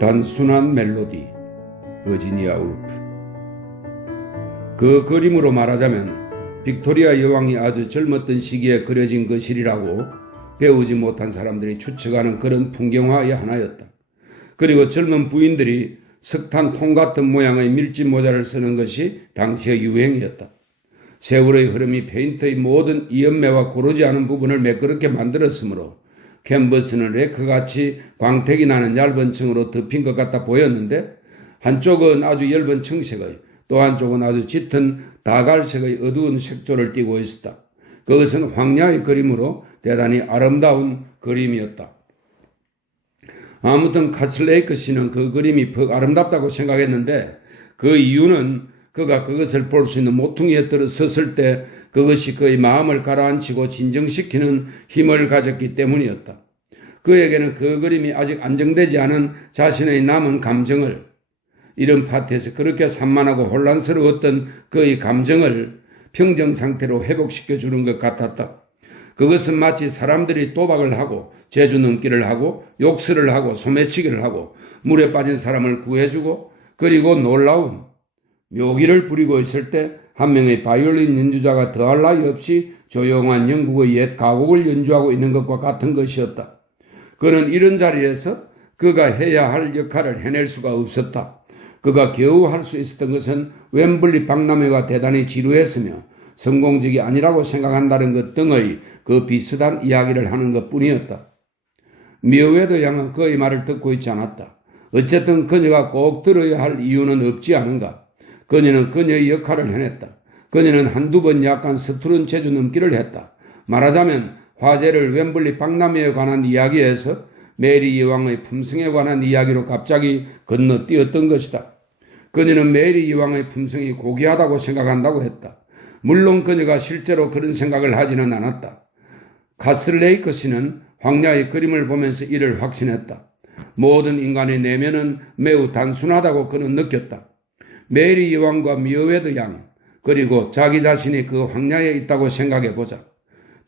단순한 멜로디, 버지니아 울프. 그 그림으로 말하자면 빅토리아 여왕이 아주 젊었던 시기에 그려진 것이라고 배우지 못한 사람들이 추측하는 그런 풍경화의 하나였다. 그리고 젊은 부인들이 석탄통 같은 모양의 밀짚 모자를 쓰는 것이 당시의 유행이었다. 세월의 흐름이 페인트의 모든 이연매와 고르지 않은 부분을 매끄럽게 만들었으므로 캔버스는 레크같이 광택이 나는 얇은 층으로 덮인 것 같아 보였는데 한쪽은 아주 엷은 청색의 또 한쪽은 아주 짙은 다갈색의 어두운 색조를 띠고 있었다. 그것은 황야의 그림으로 대단히 아름다운 그림이었다. 아무튼 카슬레이크 씨는 그 그림이 퍽 아름답다고 생각했는데 그 이유는 그가 그것을 볼 수 있는 모퉁이에 들어섰을 때 그것이 그의 마음을 가라앉히고 진정시키는 힘을 가졌기 때문이었다. 그에게는 그 그림이 아직 안정되지 않은 자신의 남은 감정을, 이런 파트에서 그렇게 산만하고 혼란스러웠던 그의 감정을 평정 상태로 회복시켜주는 것 같았다. 그것은 마치 사람들이 도박을 하고 재주넘기를 하고 욕설을 하고 소매치기를 하고 물에 빠진 사람을 구해주고 그리고 놀라운 묘기를 부리고 있을 때 한 명의 바이올린 연주자가 더할 나위 없이 조용한 영국의 옛 가곡을 연주하고 있는 것과 같은 것이었다. 그는 이런 자리에서 그가 해야 할 역할을 해낼 수가 없었다. 그가 겨우 할 수 있었던 것은 웸블리 박람회가 대단히 지루했으며 성공적이 아니라고 생각한다는 것 등의 그 비슷한 이야기를 하는 것뿐이었다. 미어웨더 양은 그의 말을 듣고 있지 않았다. 어쨌든 그녀가 꼭 들어야 할 이유는 없지 않은가. 그녀는 그녀의 역할을 해냈다. 그녀는 한두 번 약간 서투른 재주 넘기를 했다. 말하자면 화제를 웸블리 박람회에 관한 이야기에서 메리 여왕의 품성에 관한 이야기로 갑자기 건너뛰었던 것이다. 그녀는 메리 여왕의 품성이 고귀하다고 생각한다고 했다. 물론 그녀가 실제로 그런 생각을 하지는 않았다. 카슬레이크 씨는 황야의 그림을 보면서 이를 확신했다. 모든 인간의 내면은 매우 단순하다고 그는 느꼈다. 메리 여왕과 미어웨더 양, 그리고 자기 자신이 그 황야에 있다고 생각해보자.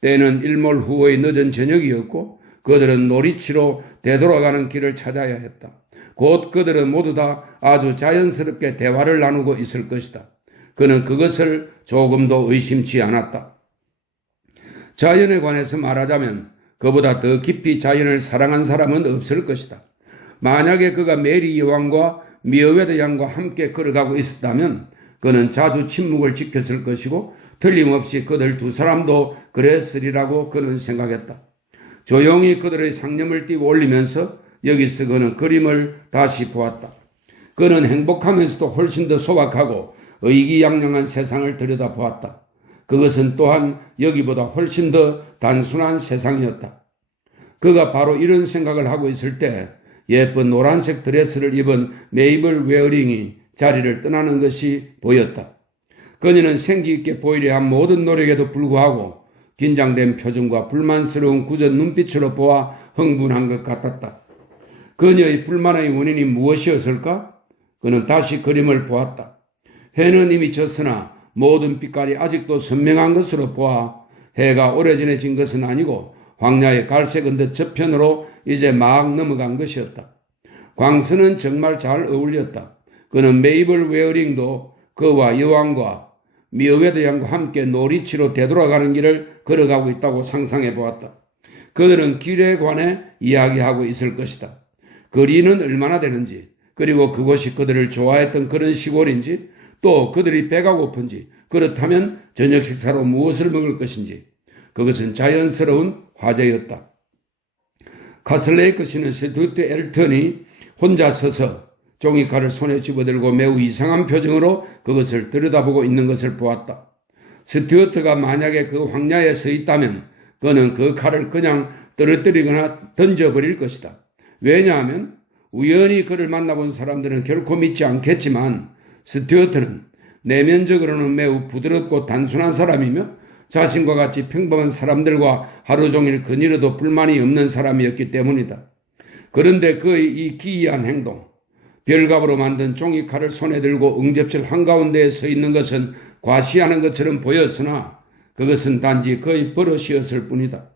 때는 일몰 후의 늦은 저녁이었고 그들은 놀이치로 되돌아가는 길을 찾아야 했다. 곧 그들은 모두 다 아주 자연스럽게 대화를 나누고 있을 것이다. 그는 그것을 조금도 의심치 않았다. 자연에 관해서 말하자면 그보다 더 깊이 자연을 사랑한 사람은 없을 것이다. 만약에 그가 메리 여왕과 미어웨더 양과 함께 걸어가고 있었다면 그는 자주 침묵을 지켰을 것이고 틀림없이 그들 두 사람도 그랬으리라고 그는 생각했다. 조용히 그들의 상념을 띄고 올리면서 여기서 그는 그림을 다시 보았다. 그는 행복하면서도 훨씬 더 소박하고 의기양양한 세상을 들여다보았다. 그것은 또한 여기보다 훨씬 더 단순한 세상이었다. 그가 바로 이런 생각을 하고 있을 때 예쁜 노란색 드레스를 입은 메이블 웨어링이 자리를 떠나는 것이 보였다. 그녀는 생기 있게 보이려 한 모든 노력에도 불구하고 긴장된 표정과 불만스러운 굳은 눈빛으로 보아 흥분한 것 같았다. 그녀의 불만의 원인이 무엇이었을까? 그는 다시 그림을 보았다. 해는 이미 졌으나 모든 빛깔이 아직도 선명한 것으로 보아 해가 오래전에 진 것은 아니고 황야의 갈색 언덕 저편으로 이제 막 넘어간 것이었다. 광선은 정말 잘 어울렸다. 그는 메이블 웨어링도 그와 여왕과 미어웨더 양과 함께 놀이치로 되돌아가는 길을 걸어가고 있다고 상상해 보았다. 그들은 길에 관해 이야기하고 있을 것이다. 거리는 얼마나 되는지, 그리고 그곳이 그들을 좋아했던 그런 시골인지, 또 그들이 배가 고픈지, 그렇다면 저녁 식사로 무엇을 먹을 것인지, 그것은 자연스러운 화제였다. 카슬레이크 씨는 스튜어트 엘턴이 혼자 서서 종이칼을 손에 집어들고 매우 이상한 표정으로 그것을 들여다보고 있는 것을 보았다. 스튜어트가 만약에 그 황야에 서 있다면 그는 그 칼을 그냥 떨어뜨리거나 던져버릴 것이다. 왜냐하면 우연히 그를 만나본 사람들은 결코 믿지 않겠지만 스튜어트는 내면적으로는 매우 부드럽고 단순한 사람이며 자신과 같이 평범한 사람들과 하루 종일 그니라도 불만이 없는 사람이었기 때문이다. 그런데 그의 이 기이한 행동, 별갑으로 만든 종이칼을 손에 들고 응접실 한가운데에 서 있는 것은 과시하는 것처럼 보였으나 그것은 단지 그의 버릇이었을 뿐이다.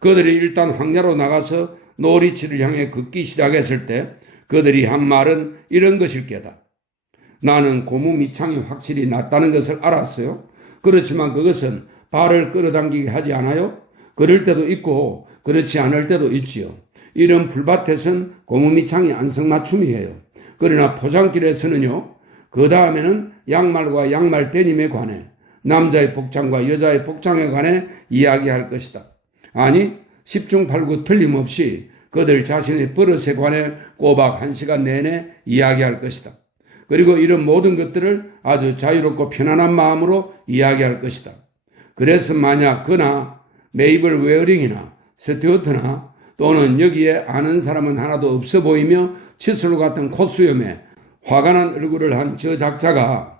그들이 일단 황야로 나가서 놀이치를 향해 걷기 시작했을 때 그들이 한 말은 이런 것일 게다. 나는 고무 밑창이 확실히 낫다는 것을 알았어요. 그렇지만 그것은 발을 끌어당기게 하지 않아요? 그럴 때도 있고 그렇지 않을 때도 있지요. 이런 풀밭에선 고무 밑창이 안성맞춤이에요. 그러나 포장길에서는요. 그 다음에는 양말과 양말 데님에 관해, 남자의 복장과 여자의 복장에 관해 이야기할 것이다. 아니 10중 8구 틀림없이 그들 자신의 버릇에 관해 꼬박 1시간 내내 이야기할 것이다. 그리고 이런 모든 것들을 아주 자유롭고 편안한 마음으로 이야기할 것이다. 그래서 만약 그나 메이블 웨어링이나 스튜어트나 또는 여기에 아는 사람은 하나도 없어 보이며 칫솔 같은 콧수염에 화가 난 얼굴을 한 저 작자가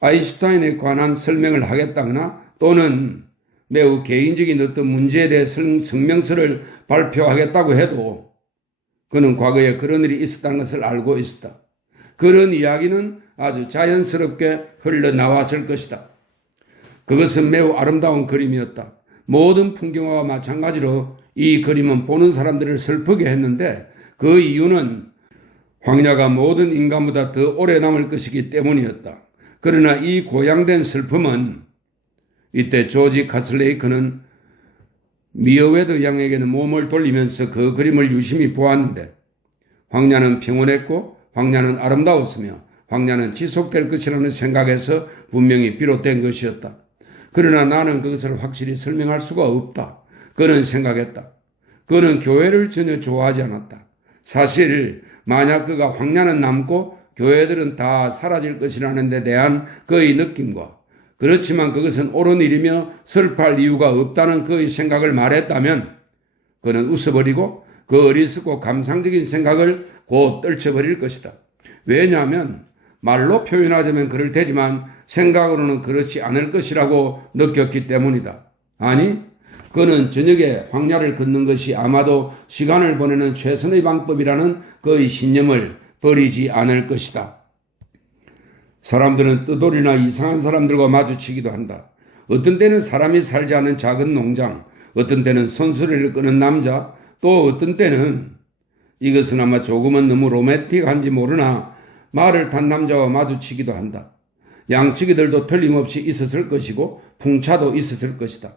아인슈타인에 관한 설명을 하겠다거나 또는 매우 개인적인 어떤 문제에 대해 성명서를 발표하겠다고 해도 그는 과거에 그런 일이 있었다는 것을 알고 있었다. 그런 이야기는 아주 자연스럽게 흘러나왔을 것이다. 그것은 매우 아름다운 그림이었다. 모든 풍경화와 마찬가지로 이 그림은 보는 사람들을 슬프게 했는데 그 이유는 황야가 모든 인간보다 더 오래 남을 것이기 때문이었다. 그러나 이 고양된 슬픔은 이때 조지 카슬레이크는 미어웨드 양에게는 몸을 돌리면서 그 그림을 유심히 보았는데 황야는 평온했고 황야는 아름다웠으며 황야는 지속될 것이라는 생각에서 분명히 비롯된 것이었다. 그러나 나는 그것을 확실히 설명할 수가 없다. 그는 생각했다. 그는 교회를 전혀 좋아하지 않았다. 사실 만약 그가 황야는 남고 교회들은 다 사라질 것이라는 데 대한 그의 느낌과 그렇지만 그것은 옳은 일이며 슬퍼할 이유가 없다는 그의 생각을 말했다면 그는 웃어버리고 그 어리석고 감상적인 생각을 곧 떨쳐버릴 것이다. 왜냐하면 말로 표현하자면 그럴 테지만 생각으로는 그렇지 않을 것이라고 느꼈기 때문이다. 아니, 그는 저녁에 황야를 걷는 것이 아마도 시간을 보내는 최선의 방법이라는 그의 신념을 버리지 않을 것이다. 사람들은 뜨돌이나 이상한 사람들과 마주치기도 한다. 어떤 때는 사람이 살지 않은 작은 농장, 어떤 때는 손수레를 끄는 남자, 또 어떤 때는 이것은 아마 조금은 너무 로맨틱한지 모르나 말을 탄 남자와 마주치기도 한다. 양치기들도 틀림없이 있었을 것이고 풍차도 있었을 것이다.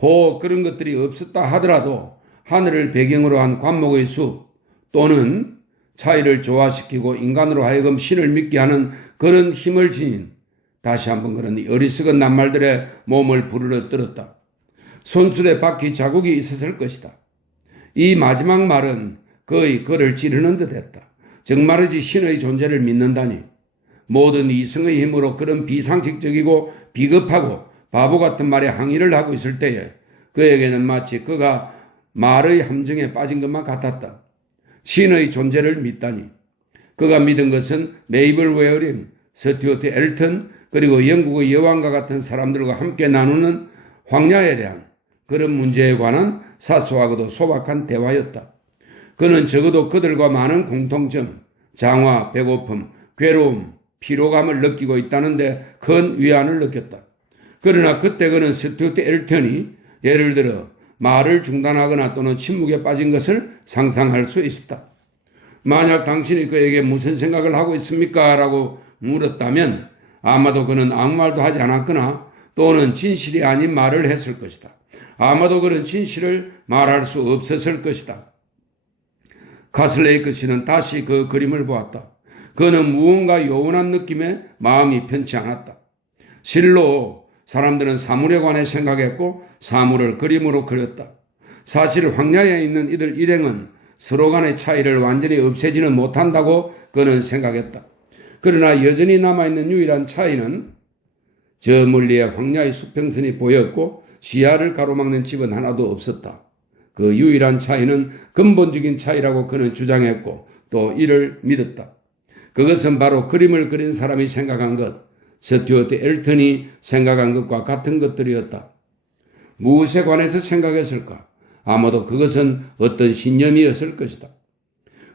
혹 그런 것들이 없었다 하더라도 하늘을 배경으로 한 관목의 숲 또는 차이를 조화시키고 인간으로 하여금 신을 믿게 하는 그런 힘을 지닌 다시 한번 그런 어리석은 낱말들의 몸을 부르러 떨었다. 손수레 바퀴 자국이 있었을 것이다. 이 마지막 말은 거의 그를 찌르는 듯 했다. 정말이지 신의 존재를 믿는다니. 모든 이성의 힘으로 그런 비상식적이고 비겁하고 바보 같은 말에 항의를 하고 있을 때에 그에게는 마치 그가 말의 함정에 빠진 것만 같았다. 신의 존재를 믿다니. 그가 믿은 것은 메이블 웨어링, 스튜어트 엘튼 그리고 영국의 여왕과 같은 사람들과 함께 나누는 황야에 대한 그런 문제에 관한 사소하고도 소박한 대화였다. 그는 적어도 그들과 많은 공통점, 장화, 배고픔, 괴로움, 피로감을 느끼고 있다는데 큰 위안을 느꼈다. 그러나 그때 그는 스튜어트 엘튼이 예를 들어 말을 중단하거나 또는 침묵에 빠진 것을 상상할 수 있었다. 만약 당신이 그에게 무슨 생각을 하고 있습니까? 라고 물었다면 아마도 그는 아무 말도 하지 않았거나 또는 진실이 아닌 말을 했을 것이다. 아마도 그는 진실을 말할 수 없었을 것이다. 카슬레이크 씨는 다시 그 그림을 보았다. 그는 무언가 요원한 느낌에 마음이 편치 않았다. 실로 사람들은 사물에 관해 생각했고 사물을 그림으로 그렸다. 사실 황야에 있는 이들 일행은 서로 간의 차이를 완전히 없애지는 못한다고 그는 생각했다. 그러나 여전히 남아있는 유일한 차이는 저 멀리에 황야의 수평선이 보였고 시야를 가로막는 집은 하나도 없었다. 그 유일한 차이는 근본적인 차이라고 그는 주장했고 또 이를 믿었다. 그것은 바로 그림을 그린 사람이 생각한 것, 스튜어트 엘튼이 생각한 것과 같은 것들이었다. 무엇에 관해서 생각했을까? 아마도 그것은 어떤 신념이었을 것이다.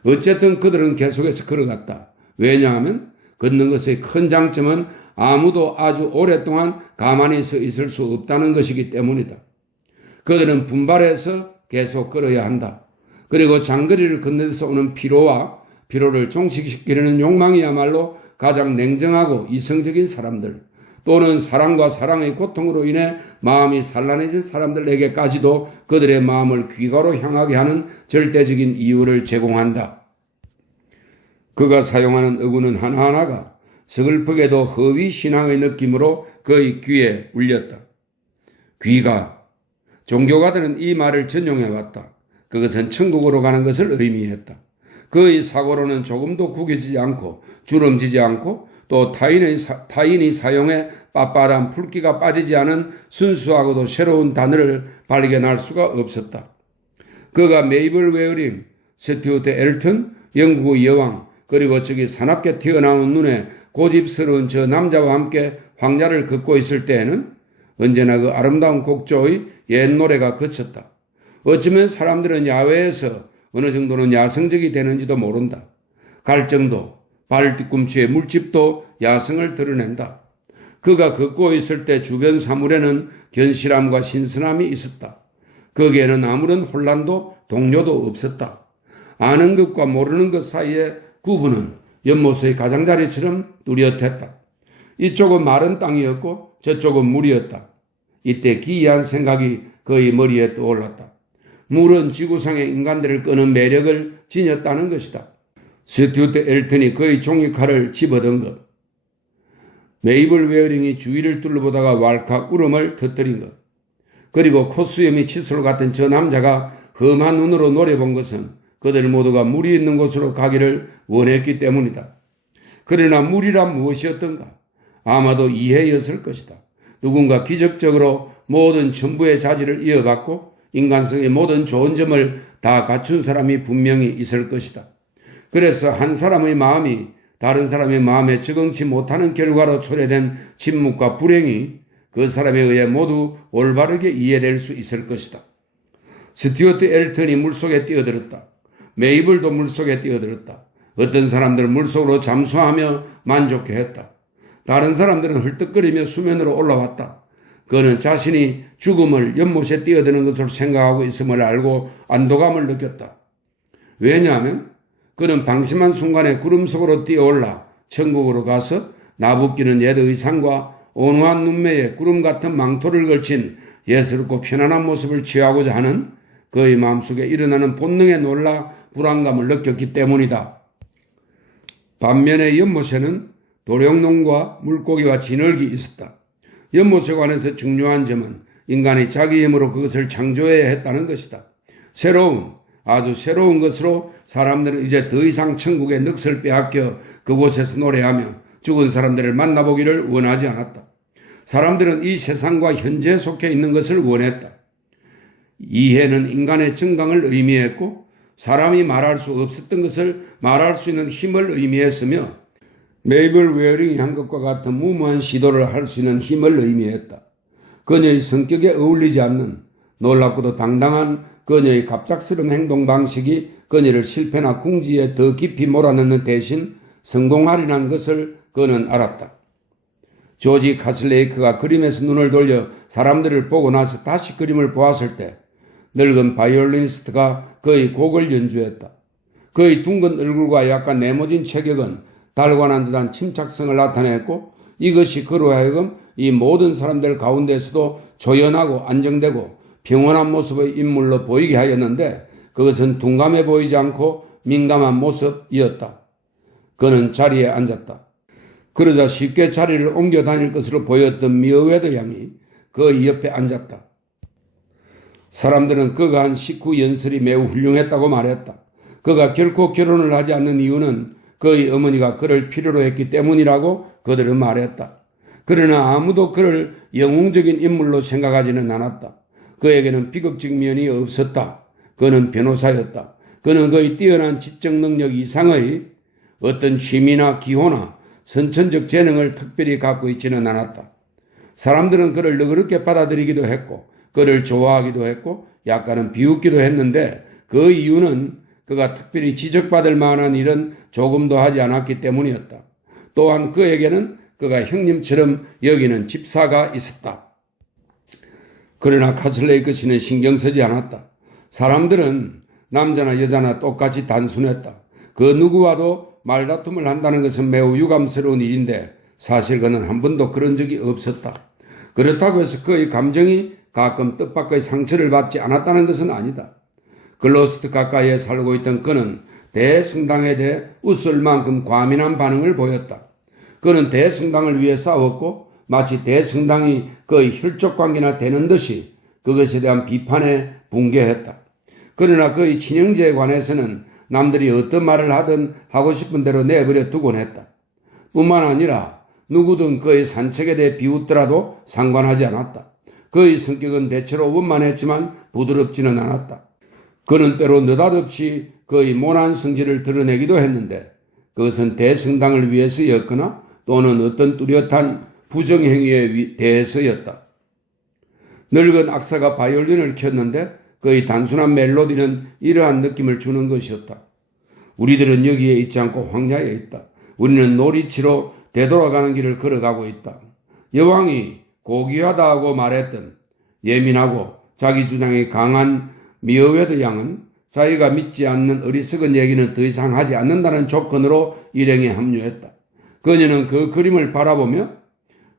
어쨌든 그들은 계속해서 걸어갔다. 왜냐하면 걷는 것의 큰 장점은 아무도 아주 오랫동안 가만히 서 있을 수 없다는 것이기 때문이다. 그들은 분발해서 계속 걸어야 한다. 그리고 장거리를 건너서 오는 피로와 피로를 종식시키려는 욕망이야말로 가장 냉정하고 이성적인 사람들, 또는 사랑과 사랑의 고통으로 인해 마음이 산란해진 사람들에게까지도 그들의 마음을 귀가로 향하게 하는 절대적인 이유를 제공한다. 그가 사용하는 어구는 하나하나가 서글프게도 허위 신앙의 느낌으로 그의 귀에 울렸다. 귀가, 종교가들은 이 말을 전용해왔다. 그것은 천국으로 가는 것을 의미했다. 그의 사고로는 조금도 구겨지지 않고 주름지지 않고 또 타인이 사용해 빳빳한 풀기가 빠지지 않은 순수하고도 새로운 단어를 발견할 수가 없었다. 그가 메이블 웨어링, 스튜어트 엘튼, 영국의 여왕, 그리고 저기 사납게 튀어나온 눈에 고집스러운 저 남자와 함께 황야를 걷고 있을 때에는 언제나 그 아름다운 곡조의 옛 노래가 그쳤다. 어쩌면 사람들은 야외에서 어느 정도는 야성적이 되는지도 모른다. 갈정도, 발 뒤꿈치의 물집도 야성을 드러낸다. 그가 걷고 있을 때 주변 사물에는 견실함과 신선함이 있었다. 거기에는 아무런 혼란도 동요도 없었다. 아는 것과 모르는 것 사이의 구분은 연못의 가장자리처럼 뚜렷했다. 이쪽은 마른 땅이었고 저쪽은 물이었다. 이때 기이한 생각이 그의 머리에 떠올랐다. 물은 지구상의 인간들을 끄는 매력을 지녔다는 것이다. 스튜어트 엘튼이 그의 종이칼을 집어든 것, 메이블 웨어링이 주위를 둘러보다가 왈칵 울음을 터뜨린 것, 그리고 콧수염이 칫솔 같은 저 남자가 험한 눈으로 노려본 것은 그들 모두가 물이 있는 곳으로 가기를 원했기 때문이다. 그러나 물이란 무엇이었던가? 아마도 이해였을 것이다. 누군가 기적적으로 모든 전부의 자질을 이어받고 인간성의 모든 좋은 점을 다 갖춘 사람이 분명히 있을 것이다. 그래서 한 사람의 마음이 다른 사람의 마음에 적응치 못하는 결과로 초래된 침묵과 불행이 그 사람에 의해 모두 올바르게 이해될 수 있을 것이다. 스튜어트 엘튼이 물속에 뛰어들었다. 메이블도 물속에 뛰어들었다. 어떤 사람들은 물속으로 잠수하며 만족해했다. 다른 사람들은 헐떡거리며 수면으로 올라왔다. 그는 자신이 죽음을 연못에 뛰어드는 것으로 생각하고 있음을 알고 안도감을 느꼈다. 왜냐하면 그는 방심한 순간에 구름 속으로 뛰어올라 천국으로 가서 나부끼는 옛 의상과 온화한 눈매에 구름 같은 망토를 걸친 예스럽고 편안한 모습을 취하고자 하는 그의 마음속에 일어나는 본능에 놀라 불안감을 느꼈기 때문이다. 반면에 연못에는 도룡놈과 물고기와 진흙이 있었다. 연못에 관해서 중요한 점은 인간이 자기 힘으로 그것을 창조해야 했다는 것이다. 아주 새로운 것으로 사람들은 이제 더 이상 천국의 넋을 빼앗겨 그곳에서 노래하며 죽은 사람들을 만나보기를 원하지 않았다. 사람들은 이 세상과 현재에 속해 있는 것을 원했다. 이해는 인간의 정강을 의미했고 사람이 말할 수 없었던 것을 말할 수 있는 힘을 의미했으며 메이블 웨어링이 한 것과 같은 무모한 시도를 할 수 있는 힘을 의미했다. 그녀의 성격에 어울리지 않는 놀랍고도 당당한 그녀의 갑작스러운 행동 방식이 그녀를 실패나 궁지에 더 깊이 몰아넣는 대신 성공하리라는 것을 그는 알았다. 조지 카슬레이크가 그림에서 눈을 돌려 사람들을 보고 나서 다시 그림을 보았을 때 늙은 바이올리니스트가 그의 곡을 연주했다. 그의 둥근 얼굴과 약간 네모진 체격은 달관한 듯한 침착성을 나타냈고 이것이 그로 하여금 이 모든 사람들 가운데서도 조연하고 안정되고 평온한 모습의 인물로 보이게 하였는데 그것은 둔감해 보이지 않고 민감한 모습이었다. 그는 자리에 앉았다. 그러자 쉽게 자리를 옮겨 다닐 것으로 보였던 미어웨더 양이 그의 옆에 앉았다. 사람들은 그가 한 식후 연설이 매우 훌륭했다고 말했다. 그가 결코 결혼을 하지 않는 이유는 그의 어머니가 그를 필요로 했기 때문이라고 그들은 말했다. 그러나 아무도 그를 영웅적인 인물로 생각하지는 않았다. 그에게는 비극적 면이 없었다. 그는 변호사였다. 그는 그의 뛰어난 지적 능력 이상의 어떤 취미나 기호나 선천적 재능을 특별히 갖고 있지는 않았다. 사람들은 그를 너그럽게 받아들이기도 했고 그를 좋아하기도 했고 약간은 비웃기도 했는데 그 이유는 그가 특별히 지적받을 만한 일은 조금도 하지 않았기 때문이었다. 또한 그에게는 그가 형님처럼 여기는 집사가 있었다. 그러나 카슬레이크 씨는 신경 쓰지 않았다. 사람들은 남자나 여자나 똑같이 단순했다. 그 누구와도 말다툼을 한다는 것은 매우 유감스러운 일인데 사실 그는 한 번도 그런 적이 없었다. 그렇다고 해서 그의 감정이 가끔 뜻밖의 상처를 받지 않았다는 것은 아니다. 글로스트 가까이에 살고 있던 그는 대성당에 대해 웃을 만큼 과민한 반응을 보였다. 그는 대성당을 위해 싸웠고 마치 대성당이 그의 혈족관계나 되는 듯이 그것에 대한 비판에 붕괴했다. 그러나 그의 친형제에 관해서는 남들이 어떤 말을 하든 하고 싶은 대로 내버려 두곤 했다. 뿐만 아니라 누구든 그의 산책에 대해 비웃더라도 상관하지 않았다. 그의 성격은 대체로 원만했지만 부드럽지는 않았다. 그는 때로 느닷없이 그의 모난 성질을 드러내기도 했는데 그것은 대성당을 위해서였거나 또는 어떤 뚜렷한 부정행위에 대해서였다. 늙은 악사가 바이올린을 켰는데 그의 단순한 멜로디는 이러한 느낌을 주는 것이었다. 우리들은 여기에 있지 않고 황야에 있다. 우리는 놀이치로 되돌아가는 길을 걸어가고 있다. 여왕이 고귀하다고 말했던 예민하고 자기 주장이 강한 미어웨드 양은 자기가 믿지 않는 어리석은 얘기는 더 이상 하지 않는다는 조건으로 일행에 합류했다. 그녀는 그 그림을 바라보며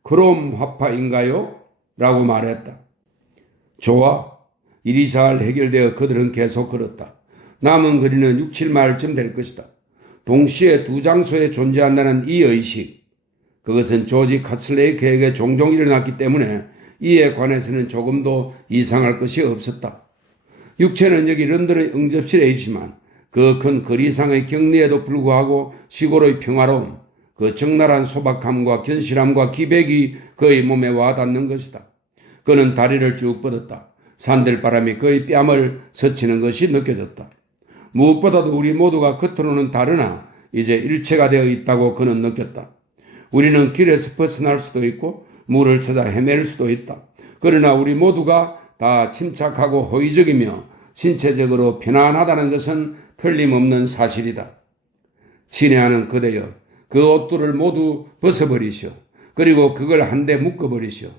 크롬 화파인가요? 라고 말했다. 좋아. 일이 잘 해결되어 그들은 계속 걸었다. 남은 거리는 6, 7마일쯤 될 것이다. 동시에 두 장소에 존재한다는 이 의식, 그것은 조지 카슬레이크에게 종종 일어났기 때문에 이에 관해서는 조금도 이상할 것이 없었다. 육체는 여기 런던의 응접실에 있지만 그 큰 거리상의 격리에도 불구하고 시골의 평화로움, 그 적나라한 소박함과 견실함과 기백이 그의 몸에 와닿는 것이다. 그는 다리를 쭉 뻗었다. 산들바람이 그의 뺨을 스치는 것이 느껴졌다. 무엇보다도 우리 모두가 겉으로는 다르나 이제 일체가 되어 있다고 그는 느꼈다. 우리는 길에서 벗어날 수도 있고 물을 찾아 헤맬 수도 있다. 그러나 우리 모두가 다 침착하고 호의적이며 신체적으로 편안하다는 것은 틀림없는 사실이다. 친애하는 그대여, 그 옷들을 모두 벗어버리시오. 그리고 그걸 한데 묶어버리시오.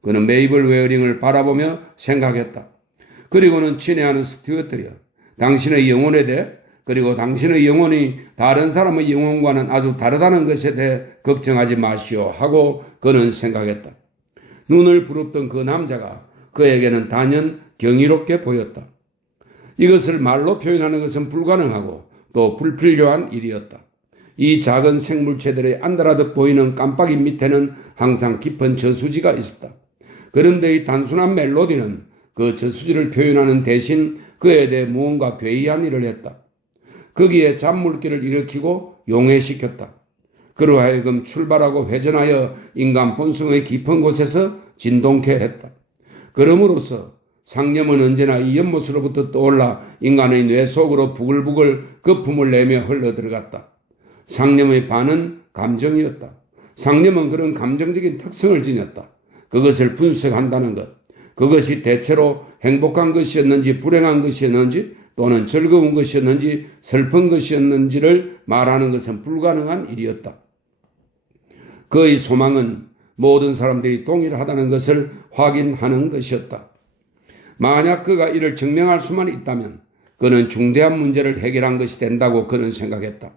그는 메이블 웨어링을 바라보며 생각했다. 그리고는 친애하는 스튜어트여, 당신의 영혼에 대해 그리고 당신의 영혼이 다른 사람의 영혼과는 아주 다르다는 것에 대해 걱정하지 마시오 하고 그는 생각했다. 눈을 부릅던 그 남자가 그에게는 단연 경이롭게 보였다. 이것을 말로 표현하는 것은 불가능하고 또 불필요한 일이었다. 이 작은 생물체들의 안달하듯 보이는 깜빡이 밑에는 항상 깊은 저수지가 있었다. 그런데 이 단순한 멜로디는 그 저수지를 표현하는 대신 그에 대해 무언가 괴이한 일을 했다. 거기에 잔물길을 일으키고 용해시켰다. 그로 하여금 출발하고 회전하여 인간 본성의 깊은 곳에서 진동케 했다. 그러므로서 상념은 언제나 이 연못으로부터 떠올라 인간의 뇌 속으로 부글부글 거품을 내며 흘러들어갔다. 상념의 반은 감정이었다. 상념은 그런 감정적인 특성을 지녔다. 그것을 분석한다는 것, 그것이 대체로 행복한 것이었는지 불행한 것이었는지 또는 즐거운 것이었는지 슬픈 것이었는지를 말하는 것은 불가능한 일이었다. 그의 소망은 모든 사람들이 동일하다는 것을 확인하는 것이었다. 만약 그가 이를 증명할 수만 있다면 그는 중대한 문제를 해결한 것이 된다고 그는 생각했다.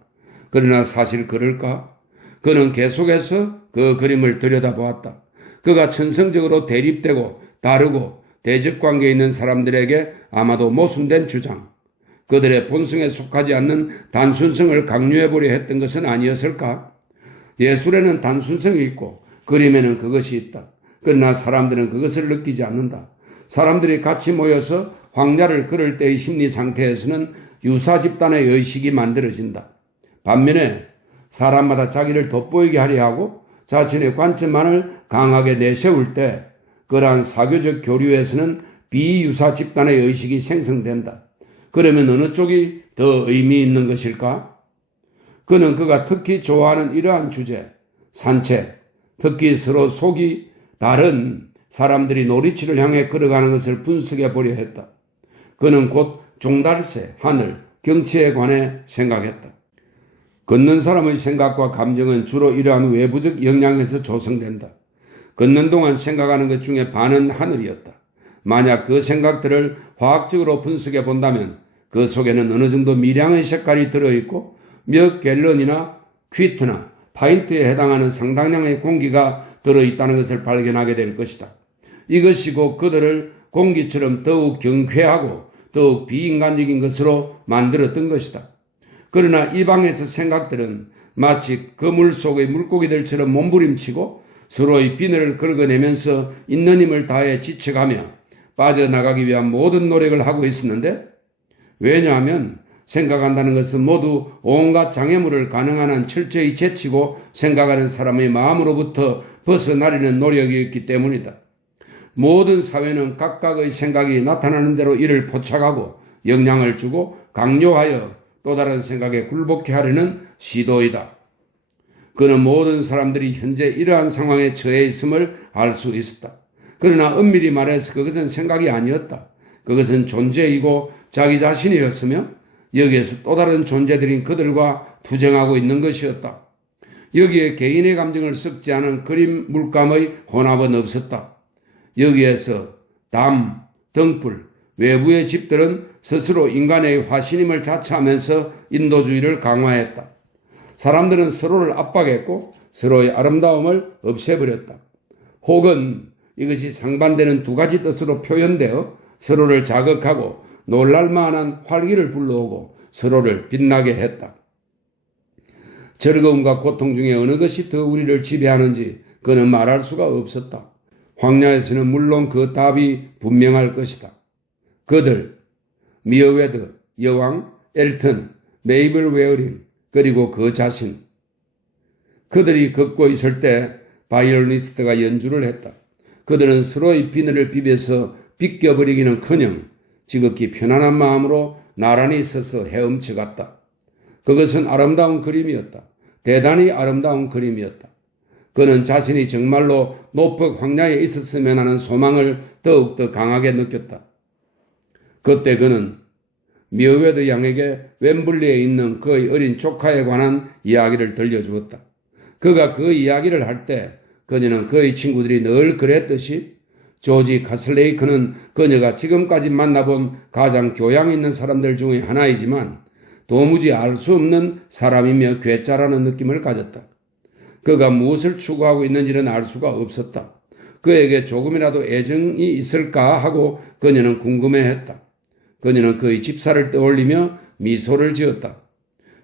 그러나 사실 그럴까? 그는 계속해서 그 그림을 들여다보았다. 그가 천성적으로 대립되고 다르고 대적관계에 있는 사람들에게 아마도 모순된 주장, 그들의 본성에 속하지 않는 단순성을 강요해보려 했던 것은 아니었을까? 예술에는 단순성이 있고 그림에는 그것이 있다. 그러나 사람들은 그것을 느끼지 않는다. 사람들이 같이 모여서 황야를 걸을 때의 심리 상태에서는 유사 집단의 의식이 만들어진다. 반면에 사람마다 자기를 돋보이게 하려 하고 자신의 관점만을 강하게 내세울 때 그러한 사교적 교류에서는 비유사 집단의 의식이 생성된다. 그러면 어느 쪽이 더 의미 있는 것일까? 그는 그가 특히 좋아하는 이러한 주제, 산책, 특히 서로 속이 다른 사람들이 놀이치를 향해 걸어가는 것을 분석해 보려 했다. 그는 곧 종달새, 하늘, 경치에 관해 생각했다. 걷는 사람의 생각과 감정은 주로 이러한 외부적 영향에서 조성된다. 걷는 동안 생각하는 것 중에 반은 하늘이었다. 만약 그 생각들을 화학적으로 분석해 본다면 그 속에는 어느 정도 미량의 색깔이 들어있고 몇 갤런이나 퀴트나 파인트에 해당하는 상당량의 공기가 들어있다는 것을 발견하게 될 것이다. 이것이 곧 그들을 공기처럼 더욱 경쾌하고 더욱 비인간적인 것으로 만들었던 것이다. 그러나 이 방에서 생각들은 마치 그물 속의 물고기들처럼 몸부림치고 서로의 비늘을 긁어내면서 있는 힘을 다해 지쳐가며 빠져나가기 위한 모든 노력을 하고 있었는데, 왜냐하면 생각한다는 것은 모두 온갖 장애물을 가능한 한 철저히 제치고 생각하는 사람의 마음으로부터 벗어나려는 노력이었기 때문이다. 모든 사회는 각각의 생각이 나타나는 대로 이를 포착하고 영향을 주고 강요하여 또 다른 생각에 굴복해 하려는 시도이다. 그는 모든 사람들이 현재 이러한 상황에 처해 있음을 알 수 있었다. 그러나 엄밀히 말해서 그것은 생각이 아니었다. 그것은 존재이고 자기 자신이었으며 여기에서 또 다른 존재들인 그들과 투쟁하고 있는 것이었다. 여기에 개인의 감정을 섞지 않은 그림 물감의 혼합은 없었다. 여기에서 담, 등불, 외부의 집들은 스스로 인간의 화신임을 자처하면서 인도주의를 강화했다. 사람들은 서로를 압박했고 서로의 아름다움을 없애버렸다. 혹은 이것이 상반되는 두 가지 뜻으로 표현되어 서로를 자극하고 놀랄만한 활기를 불러오고 서로를 빛나게 했다. 즐거움과 고통 중에 어느 것이 더 우리를 지배하는지 그는 말할 수가 없었다. 황야에서는 물론 그 답이 분명할 것이다. 그들, 미어웨드, 여왕, 엘튼, 메이블 웨어링, 그리고 그 자신. 그들이 걷고 있을 때 바이올리니스트가 연주를 했다. 그들은 서로의 비늘을 비벼서 빗겨버리기는커녕 지극히 편안한 마음으로 나란히 서서 헤엄쳐갔다. 그것은 아름다운 그림이었다. 대단히 아름다운 그림이었다. 그는 자신이 정말로 노폭 황야에 있었으면 하는 소망을 더욱더 강하게 느꼈다. 그때 그는 미어웨드 양에게 웸블리에 있는 그의 어린 조카에 관한 이야기를 들려주었다. 그가 그 이야기를 할 때 그녀는 그의 친구들이 늘 그랬듯이 조지 카슬레이크는 그녀가 지금까지 만나본 가장 교양 있는 사람들 중에 하나이지만 도무지 알 수 없는 사람이며 괴짜라는 느낌을 가졌다. 그가 무엇을 추구하고 있는지는 알 수가 없었다. 그에게 조금이라도 애정이 있을까 하고 그녀는 궁금해했다. 그녀는 그의 집사를 떠올리며 미소를 지었다.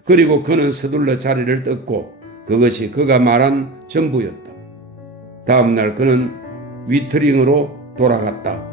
그리고 그는 서둘러 자리를 떴고 그것이 그가 말한 전부였다. 다음 날 그는 위트링으로 돌아갔다.